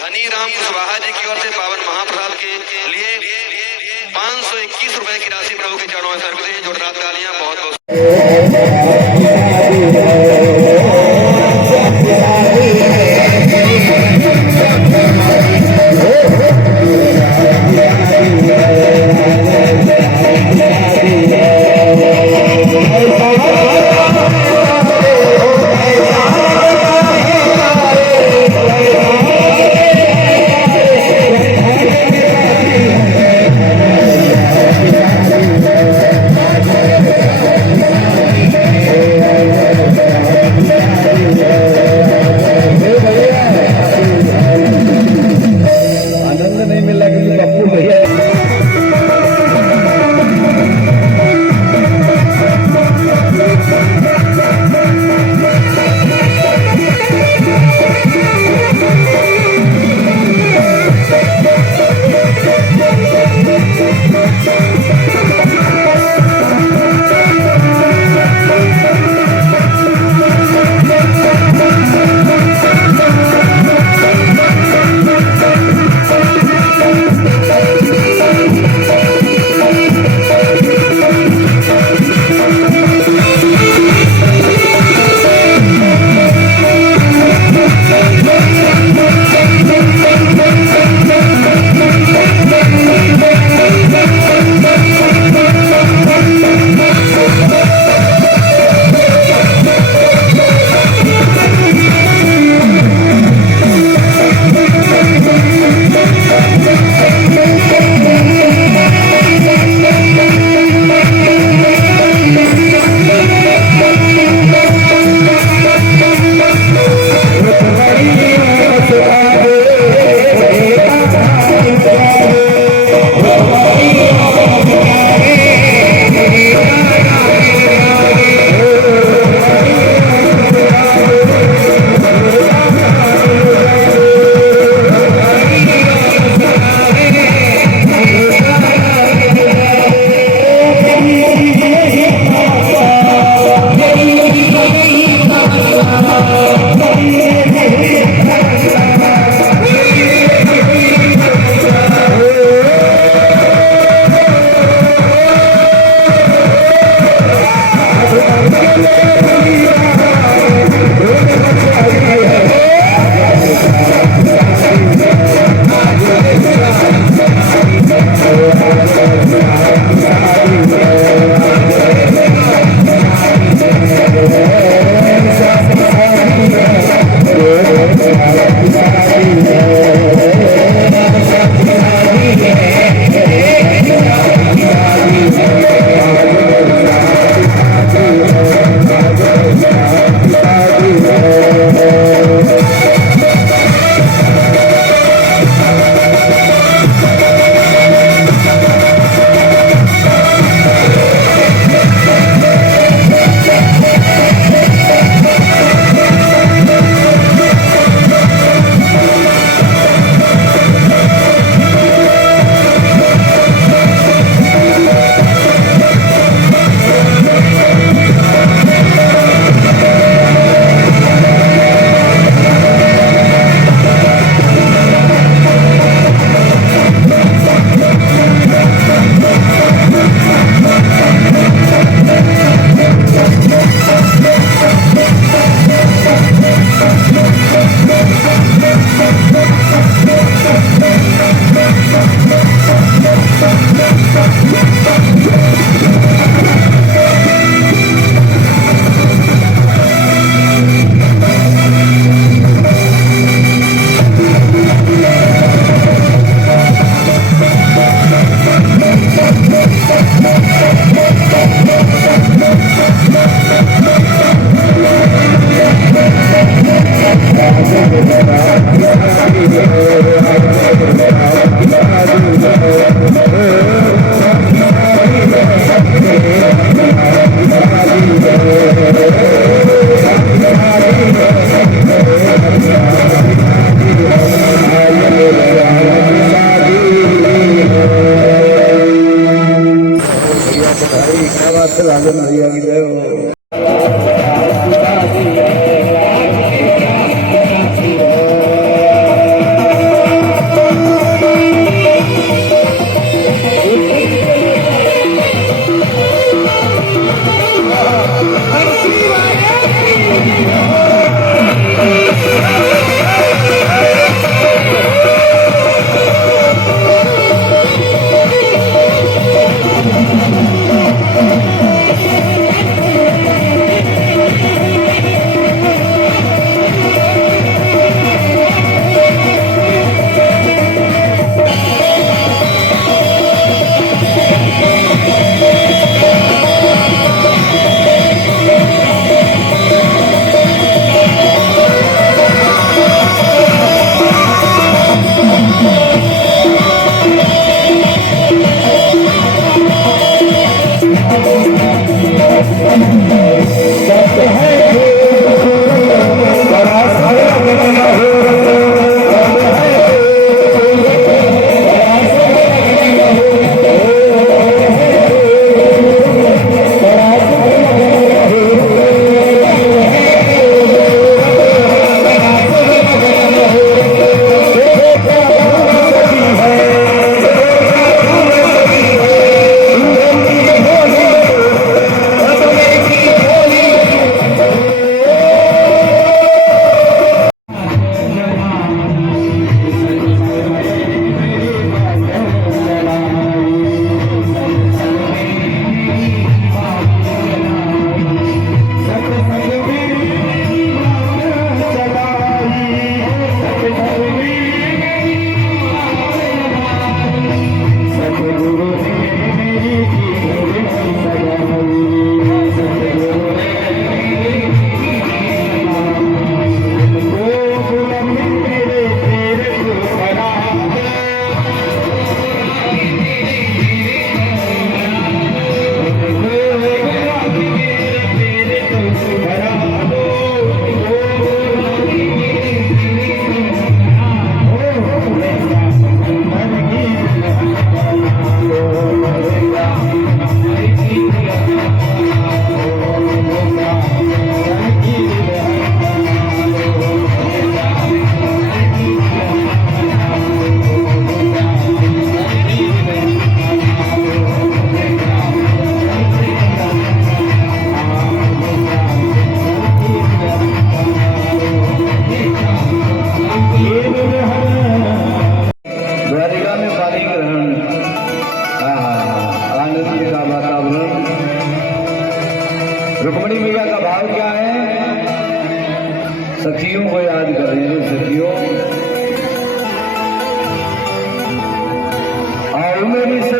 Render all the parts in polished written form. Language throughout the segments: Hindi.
धनी राम कुशवाहा जी की ओर से पावन महाप्रसाद के लिए 521 रुपए की राशि प्रभु के चरणों में समर्पित है। जोरदार तालियां। बहुत बहुत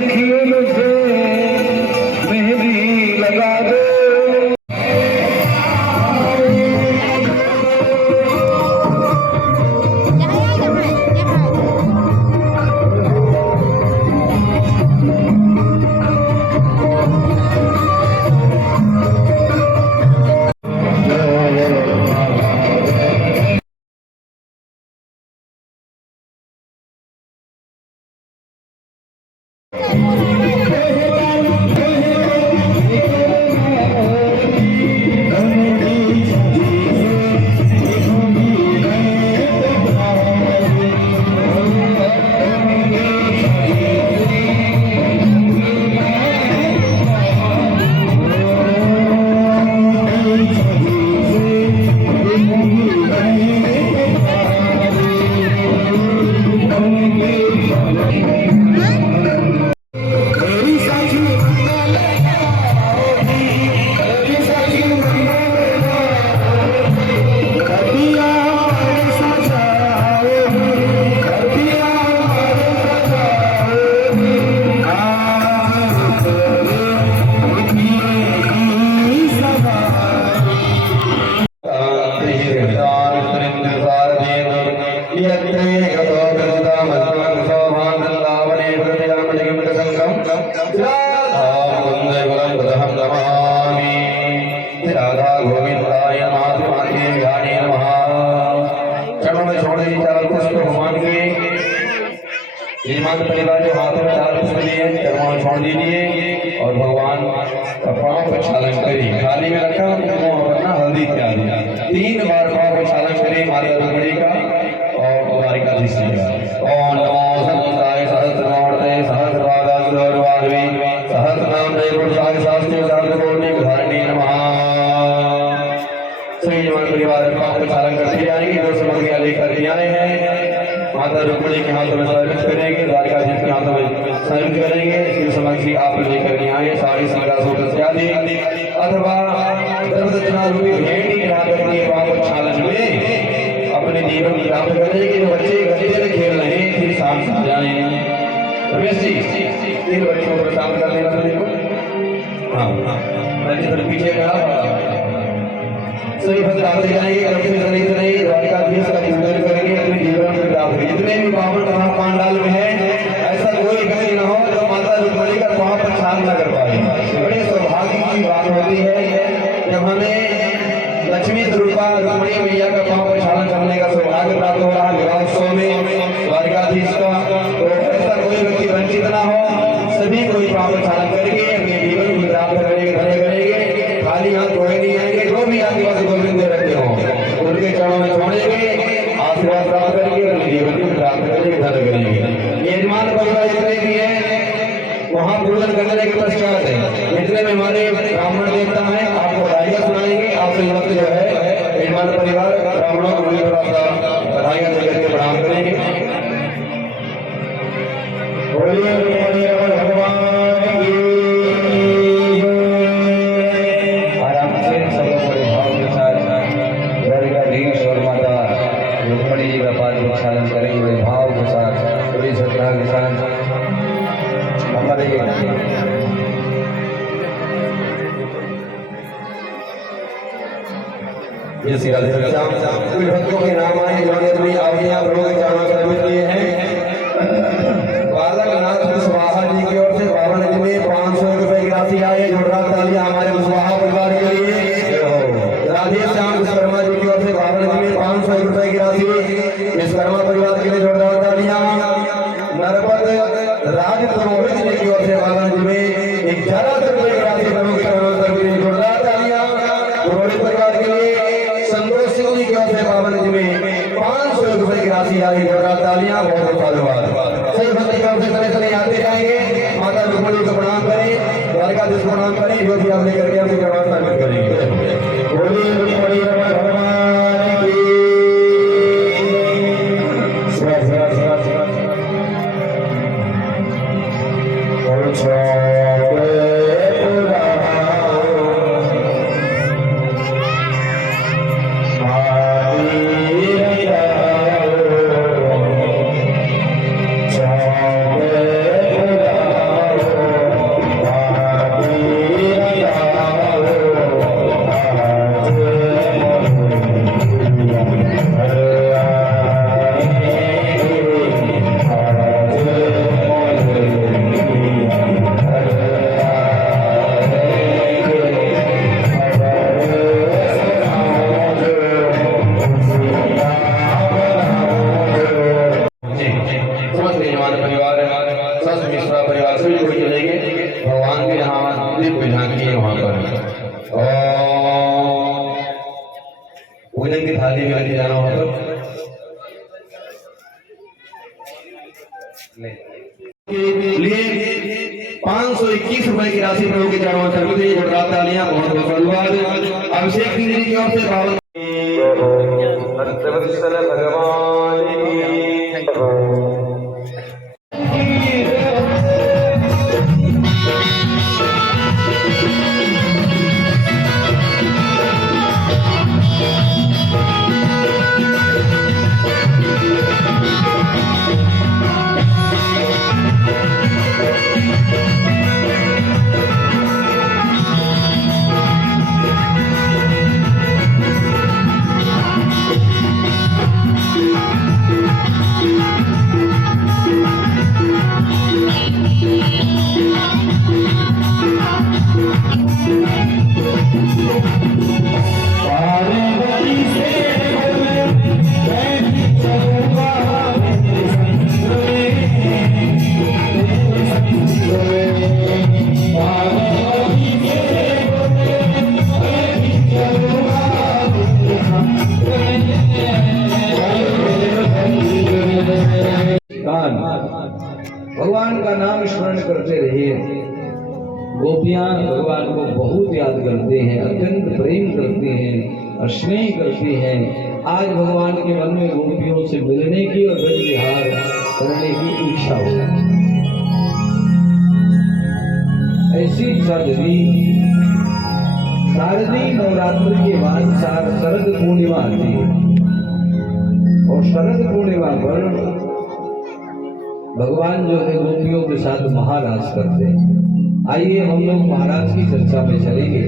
देखिए मुझे मेहंदी लगा दो। राधा गोविंदाय माधवाय ज्ञाने नमः। चरणों में छोड़ दीजिए चार पुष्प भगवान के। यजमान परिवार जो हाथों में चार पुष्प लिए चरणों में छोड़ दीजिए और भगवान का पाँव प्रक्षालन करिए। थाली में रखा अपना हल्दी इत्यादि 3 बार पाँव प्रक्षालन करिए माता रुक्मिणी का और द्वारिकाधीश का। ओम नमो संताय सहस्रनामते सहस्रपादाग्रवार्वी सहस्रनाम दैवुर्जाय शास्त्रे शास्त्रकोटि धारिणी नमः। सभी जवान परिवार का प्रचारण करते जाएंगे। जो सामग्रियां लेकर के आए हैं माता रुक्मिणी के हाथों में समर्पित करेंगे, द्वारिकाधीश के हाथों में समर्पित करेंगे। इसकी सामग्री आप लेकर के आए साड़ी संगा सूट इत्यादि अथवा सर्वदक्षिणा रूपी भेंट ही करा करके पाप प्रक्षालन में अपने जीवन की प्राप्त करेंगे। जो बच्चे गड्ढे में खेल रहे हैं फिर शाम से जाए रमेश जी 3 बच्चों को शांत कर देना सभी को। हाँ थोड़े पीछे का सभी भक्त आते जाएंगे। लक्ष्मी सहित नहीं द्वारिकाधीश का चिंतन करेंगे अपने जीवन में प्राप्त करेंगे। जितने भी पावन कथा पांडाल में है ऐसा कोई व्यक्ति न हो जो माता रुक्मिणी का पाँव प्रक्षालन न कर पाए। बड़े सौभाग्य की बात होती है जब हमें लक्ष्मी स्वरूपा रुक्मिणी मैया का पाँव प्रक्षालन करने का सौभाग्य प्राप्त हो रहा है विवाह उत्सव में द्वारिकाधीश का। तो ऐसा कोई व्यक्ति वंचित न हो, सभी कोई पाँव प्रक्षालन करके अपने जीवन को प्राप्त करेंगे धन्य करेंगे। खाली हाथ कोई नहीं आएंगे। जो भी आदिवासी गोविंद रखते हो उनके चरणों में छोड़ेंगे, आशीर्वाद प्राप्त करेंगे और जीवन को प्राप्त करेंगे धन्य करेंगे। यजमान परिवार जितने भी है वहाँ पूजन करने के पश्चात है जितने में हमारे ब्राह्मण देवता है आपको बधाइयाँ सुनाएंगे। आपसे वक्त जो है यजमान परिवार ब्राह्मणों को थोड़ा सा बधाइयाँ देकर के प्रणाम करेंगे। भगवान रुक्मिणी जी का पाद प्रक्षालन करेंगे बड़े भाव के साथ बड़ी श्रद्धा के साथ। हमारे ये भक्तों के नाम आए जिन्होंने आवलियां बड़ों के चरणों में सर्विस किए हैं। बालकनाथ कुशवाहा जी की ओर से 52 में 500 रुपए की राशि आई। जोरदार तालियां हमारे कुशवाहा परिवार के लिए। राधेश्याम विश्वकर्मा जी की ओर से 52 में 500 रुपए की राशि विश्वकर्मा परिवार के लिए जोरदार तालियां। नरपत राज पुरोहित जी की ओर से 52 में 1100 रुपए की राशि प्रमुख जोरदार तालियां पुरोहित परिवार के लिए। संतोष सिंह जी की ओर से 52 में 500 रुपए की राशि आई जोरदार तालियां। बहुत बहुत धन्यवाद। सही भक्ति की ओर से तरह तरह आते जाएंगे। माता रुक्मिणी को प्रणाम करें, द्वारिकाधीश को प्रणाम करें। जो भी आप लेकर के अपने चरण समर्पित करेंगे। बोलिए रुक्मिणी भगवान की। मिश्रा परिवार से जुड़ चलेंगे। भगवान के यहाँ दिव्य झांकी है वहाँ पर, और भोजन की थाली में लेके जाना वहाँ पर। लिए 521 रुपए की राशि प्रभु के चरणों में सर्वदे जोरदार तालियां, बहुत बहुत धन्यवाद। अभिषेक जी की ओर से भाव भगवान भगवान का नाम स्मरण करते रहिए। गोपियां भगवान को बहुत याद करते हैं, अत्यंत प्रेम करते हैं और स्नेह करती हैं। आज भगवान के मन में गोपियों से मिलने की और ब्रज विहार करने की इच्छा हो। ऐसी इच्छा यदि शारदीय नवरात्रि के बाद शरद पूर्णिमा आती है, और शरद पूर्णिमा पर भगवान जो है गोपियों के साथ महाराज करते हैं। आइए हम लोग महाराज की चर्चा में चलेंगे।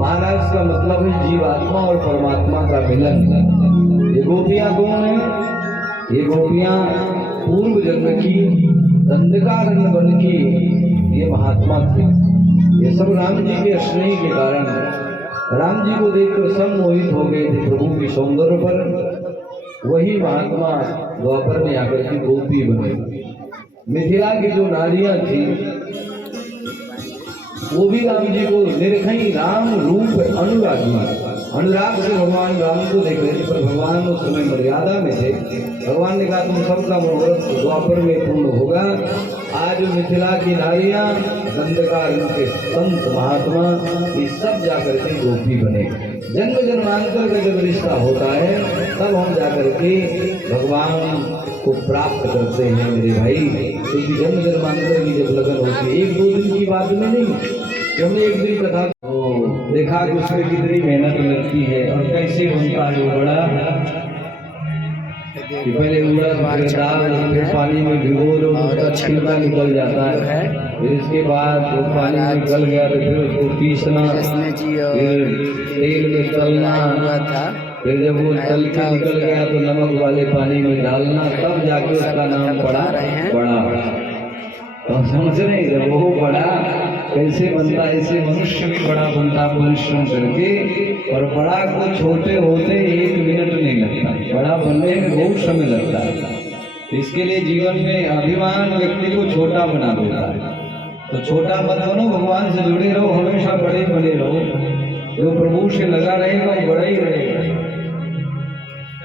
महाराज का मतलब है जीवात्मा और परमात्मा का मिलन। ये गोपियां कौन है? ये गोपियां पूर्व जन्म की दंडकारण्य बन की ये महात्मा थे। ये सब राम जी के स्नेह के कारण राम जी को देखकर सब मोहित हो गए थे प्रभु के सौंदर्य पर। वही महात्मा द्वापर में आकर के गोपी बने। मिथिला की जो नारियां थी वो भी राम जी को निरखई राम रूप अनुराग से भगवान राम को देख रहे थे, पर भगवान उस समय मर्यादा में थे। भगवान ने कहा तुम सबका मनोरथ द्वापर में पूर्ण होगा। आज मिथिला की नारियां दंडकारण्य के संत महात्मा ये सब जाकर के गोपी बने। जन्म जन्मांतर का जब रिश्ता होता है तब हम जाकर के भगवान को प्राप्त करते हैं मेरे भाई। क्योंकि जन्म जन्मांतर की जब लगन होती है, एक दो दिन की बात में नहीं। हमने एक दिन कथा देखा कि उसमें कितनी मेहनत लगती है और कैसे बनता है वो बड़ा। पहले उड़द दाल फिर पानी में भिगो दो, उसका छिलका निकल जाता है। फिर इसके बाद वो पानी में गल गया तो फिर उसको पीसना, फिर तेल में तलना, फिर जब वो तल के निकल गया तो नमक वाले पानी में डालना, तब जाके उसका नाम पड़ा बड़ा। तो समझ रहे जब वो बड़ा कैसे बनता, ऐसे मनुष्य भी बड़ा बनता परिश्रम करके। और बड़ा को छोटे होते 1 मिनट नहीं लगता, बड़ा बनने में बहुत समय लगता है। इसके लिए जीवन में अभिमान व्यक्ति को छोटा बना देता है। तो छोटा मत बनो, भगवान से जुड़े रहो, हमेशा बड़े बने रहो। जो प्रभु से लगा रहेगा वो बड़ा ही रहेगा।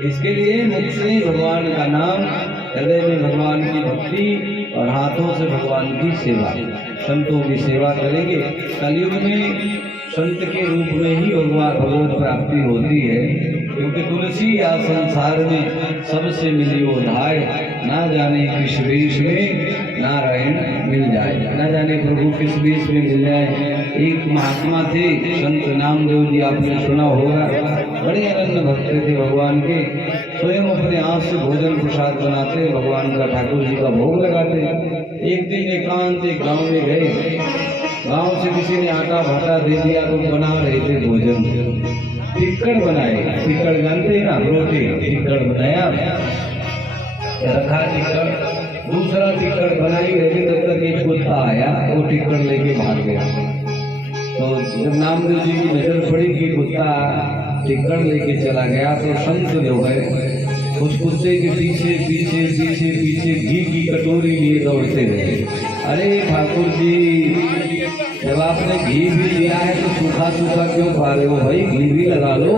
इसके लिए मुख से भगवान का नाम, हृदय में भगवान की भक्ति और हाथों से भगवान की सेवा, संतों की सेवा करेंगे। कलयुग में संत के रूप में ही भगवत प्राप्ति होती है। क्योंकि तुलसी या संसार में सबसे मिली वो धाय, ना जाने किस वेश में नारायण मिल जाए, ना जाने प्रभु किस वेश में मिल जाए। एक महात्मा थे संत नामदेव जी, आपने सुना होगा। बड़े अनन्य भक्त थे भगवान के, स्वयं अपने हाथ से भोजन प्रसाद बनाते, भगवान का ठाकुर जी का भोग लगाते। एक दिन एकांत एक गाँव में गए, गांव से किसी ने आटा भाटा दे दिया तो बना रहे थे भोजन। टिक्कड़ बनाए, टिक्कड़ जानते हैं ना, रोटी टिक्कड़ बनाया, रखा टिक्कड़। दूसरा टिक्कड़ बनाई रही, तब तक एक कुत्ता आया, वो टिक्कड़ लेके भाग गया। तो जब नामदेव जी की नजर पड़ी कि कुत्ता टिक्कड़ लेके चला गया, तो संत जो है उस कुत्ते के पीछे पीछे पीछे पीछे घी की कटोरी लिए दौड़ते रहे। अरे ठाकुर जी, जब आपने घी भी लिया है तो सूखा सूखा क्यों खा रहे हो भाई? घी भी लगा लो।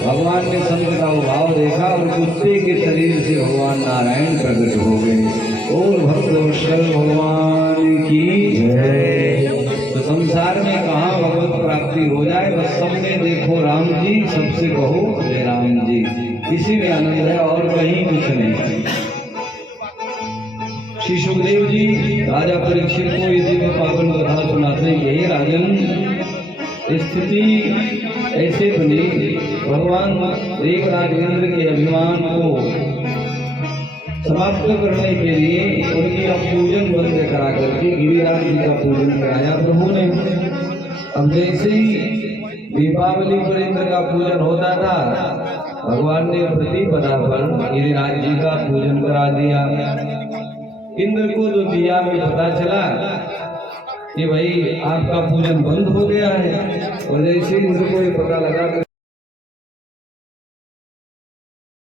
भगवान ने संत का भाव देखा और कुत्ते के शरीर से भगवान नारायण प्रकट हो गए। और भक्तवत्सल भगवान की जय। तो संसार में कहाँ भगवत प्राप्ति हो जाए, बस सबने देखो राम जी, सबसे कहो जय राम जी, इसी में आनंद है और कहीं कुछ नहीं। श्री सुखदेव जी राजा परीक्षित को ये दिव्य पावन कथा सुनाते हैं कि हे राजन, स्थिति ऐसे बनी, भगवान देवराज इंद्र के अभिमान को समाप्त करने के लिए उनकी पूजन बंद करा करके गिरिराज जी का पूजन कराया प्रभु ने। अब जैसे ही दीपावली पर इंद्र का पूजन होता था, भगवान ने प्रतिपदा पर गिरिराज जी का पूजन करा दिया। इंद्र को तो दिया में पता चला कि भाई आपका पूजन बंद हो गया है, और जैसे इंद्र को ये पता लगा